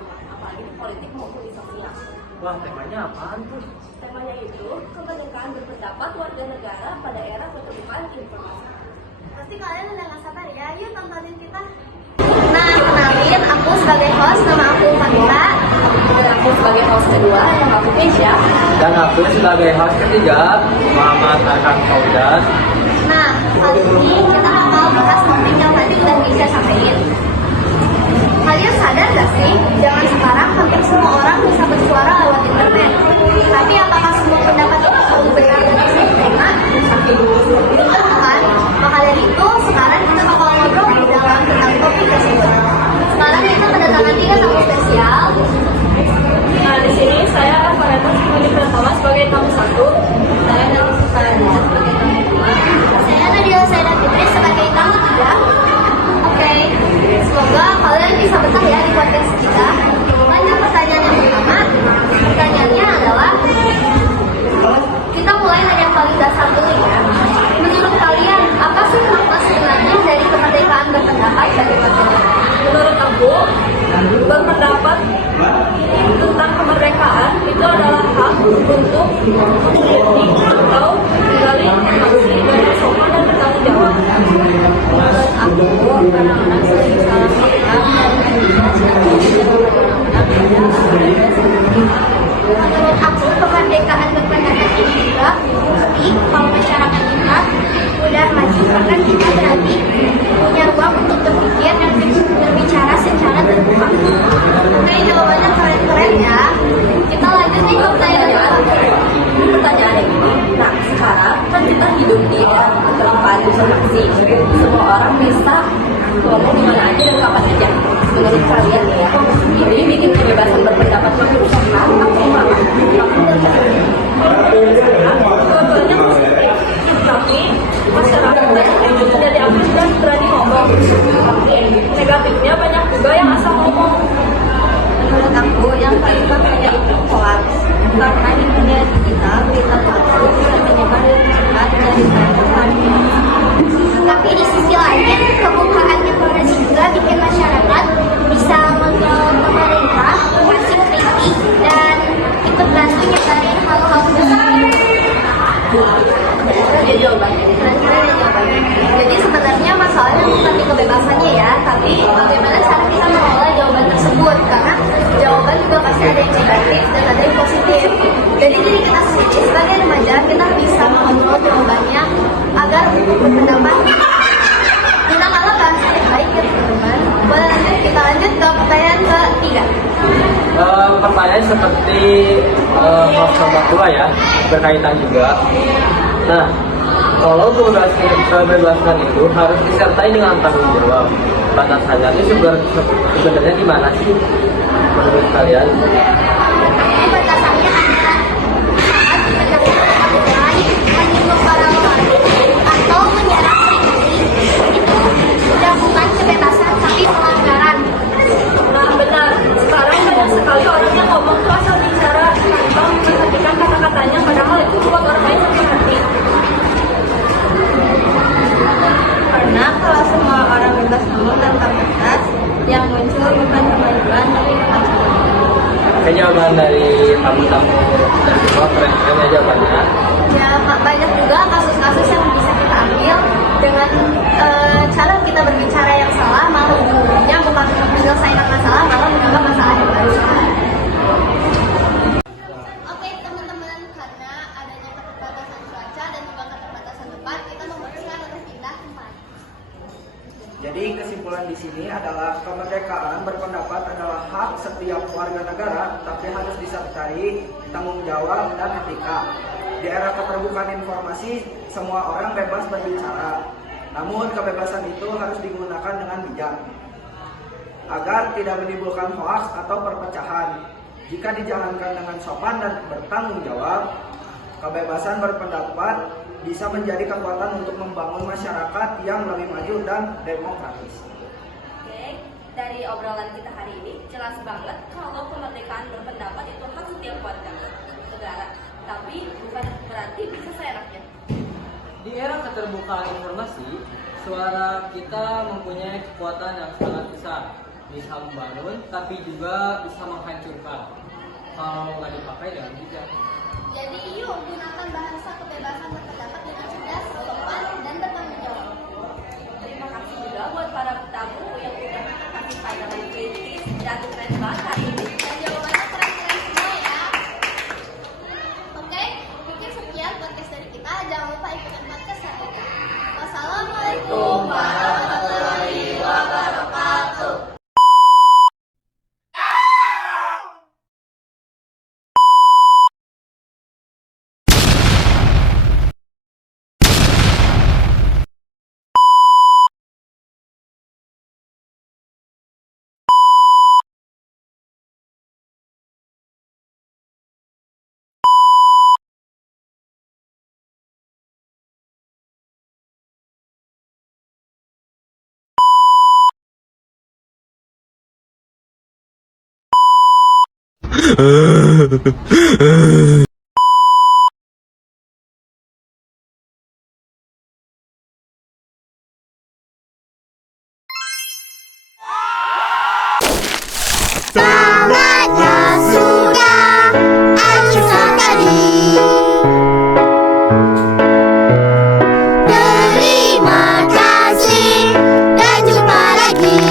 semua, apalagi di politik maupun di sosial. Wah, temanya apaan tuh? Temanya itu kemerdekaan berpendapat warga negara pada era keterbukaan informasi. Pasti kalian udah gak sabar ya, yuk tontonin kita. Nah, kenalin, aku sebagai host, nama aku Fadila. Dan aku sebagai host kedua, nama aku Keisha. Dan aku sebagai host ketiga, Muhammad Arkan Faudas. Nah, kali ini kita bakal bahas topik yang tadi udah Keisha sampaikan. Kalian sadar gak sih, zaman sekarang hampir semua orang bisa bersuara lewat internet. Tapi apakah semua pendapat itu selalu benar dan bisa diterima? Tentu kan? Maka dari itu, sekarang kita bakal ngobrol lebih dalam tentang topik tersebut. Sekarang kita kedatangan 3 tamu spesial. Nah, di sini saya Fareta Semuanya pertama sebagai tamu 1. Saya Nadia Sukarna sebagai tamu 2. Saya Nadia Saida Fitri sebagai tamu 3. Oke, semoga kalian bisa betah ya di podcast kita. Lanjut pertanyaan yang pertama. Pertanyaannya adalah, kita mulai dari yang paling dasar dulu ya. Menurut kalian, apa sih makna sebenarnya dari kemerdekaan berpendapat dari masyarakat? Menurut aku, berpendapat tentang kemerdekaan itu adalah hak untuk meneliti atau menggali informasi dengan sopan dan bertanggung jawab. Menurut aku, kadang-kadang sering salah paham dan Menurut aku, kemerdekaan berpendapat ini juga bukti kalau masyarakat kita udah maju, bahkan kita berarti punya ruang untuk berpikir dan berbicara secara terbuka. Oke, jawabannya keren-keren ya. Kita lanjut nih ke pertanyaan pertanyaan ini. Nah, sekarang kan kita hidup di era keterbukaan informasi. Semua orang bisa ngomong di mana aja dan kapan aja. Menurut kalian ya, ini bikin kebebasan berpendapat makin sehat atau malah dua-duanya positif. Tapi masyarakat tidak diakui dan berani ngomong. Tapi negatifnya banyak juga yang asal ngomong. Menurut aku yang paling bahaya itu hoax. Karena di dunia digital berita palsu bisa menyebar dengan cepat dan ditanya hari ini. Tapi di sisi lain, kebukaan informasi juga bikin masyarakat bisa mengontrol pemerintah, kasih kritik, dan ikut bantu nyebarin hal-hal positif. Jadi jawabannya. Jadi sebenarnya masalahnya bukan di kebebasannya ya, tapi bagaimana cara kita mengelola jawaban tersebut. Karena jawaban juga pasti ada yang negatif dan ada yang positif. Jadi diri kita sendiri sebagai remaja, kita bisa mengontrol jawabannya agar berpendapat. Gunakanlah bahasa yang baik ya teman-teman. Boleh lanjut, kita lanjut ke pertanyaan ketiga. Pertanyaan seperti host nomor 2 ya, berkaitan juga. Nah, kalau kebebasan itu harus disertai dengan tanggung jawab. Batasannya itu sebenarnya di mana sih menurut kalian? Batasannya antara menyinggung orang lain atau menyerang pribadi itu sudah bukan kebebasan tapi pelanggaran. Nah, benar. Sekarang banyak sekali orang yang ngomong tuh asal bicara tanpa memperhatikan kata-katanya, padahal itu buat orang lain sakit hati. Karena kalau semua orang bebas ngomong tanpa batas, yang muncul bukan kemajuan tapi kekacauan. Oke, jawaban dari tamu-tamu dan semua keren-keren ya jawabannya. Ya, banyak juga kasus-kasus yang bisa kita ambil dengan cara kita berbicara yang salah, malah ujung-ujungnya bukan menyelesaikan masalah, malah menambah masalah yang baru. Oke teman-teman, karena adanya keterbatasan cuaca dan juga keterbatasan tempat, kita memutuskan untuk pindah tempat. Jadi kesimpulan di sini adalah kemerdekaan berpendapat adalah hak setiap warga negara, tapi harus disertai tanggung jawab dan etika. Di era keterbukaan informasi, semua orang bebas berbicara. Namun kebebasan itu harus digunakan dengan bijak agar tidak menimbulkan hoaks atau perpecahan. Jika dijalankan dengan sopan dan bertanggung jawab, kebebasan berpendapat bisa menjadi kekuatan untuk membangun masyarakat yang lebih maju dan demokratis. Oke, dari obrolan kita hari ini jelas banget kalau kemerdekaan berpendapat itu hak setiap warga negara, tapi bukan berarti bisa seenaknya. Di era keterbukaan informasi, suara kita mempunyai kekuatan yang sangat besar. bisa membangun, tapi juga bisa menghancurkan. Kalau nggak dipakai jangan bijak. Jadi yuk gunakan bahasa kebebasan berpendapat dengan cerdas, sopan, dan bertanggung jawab. Terima kasih juga buat para tamu yang udah kasih pandangan kritis dan keren banget hari ini. Dan jawabannya keren-keren semua ya. Oke, mungkin sekian podcast dari kita. Jangan lupa ikutin podcast selanjutnya. Wassalamualaikum warahmatullahi wabarakatuh. Saatnya sudah acuan tadi. Terima kasih dan jumpa lagi.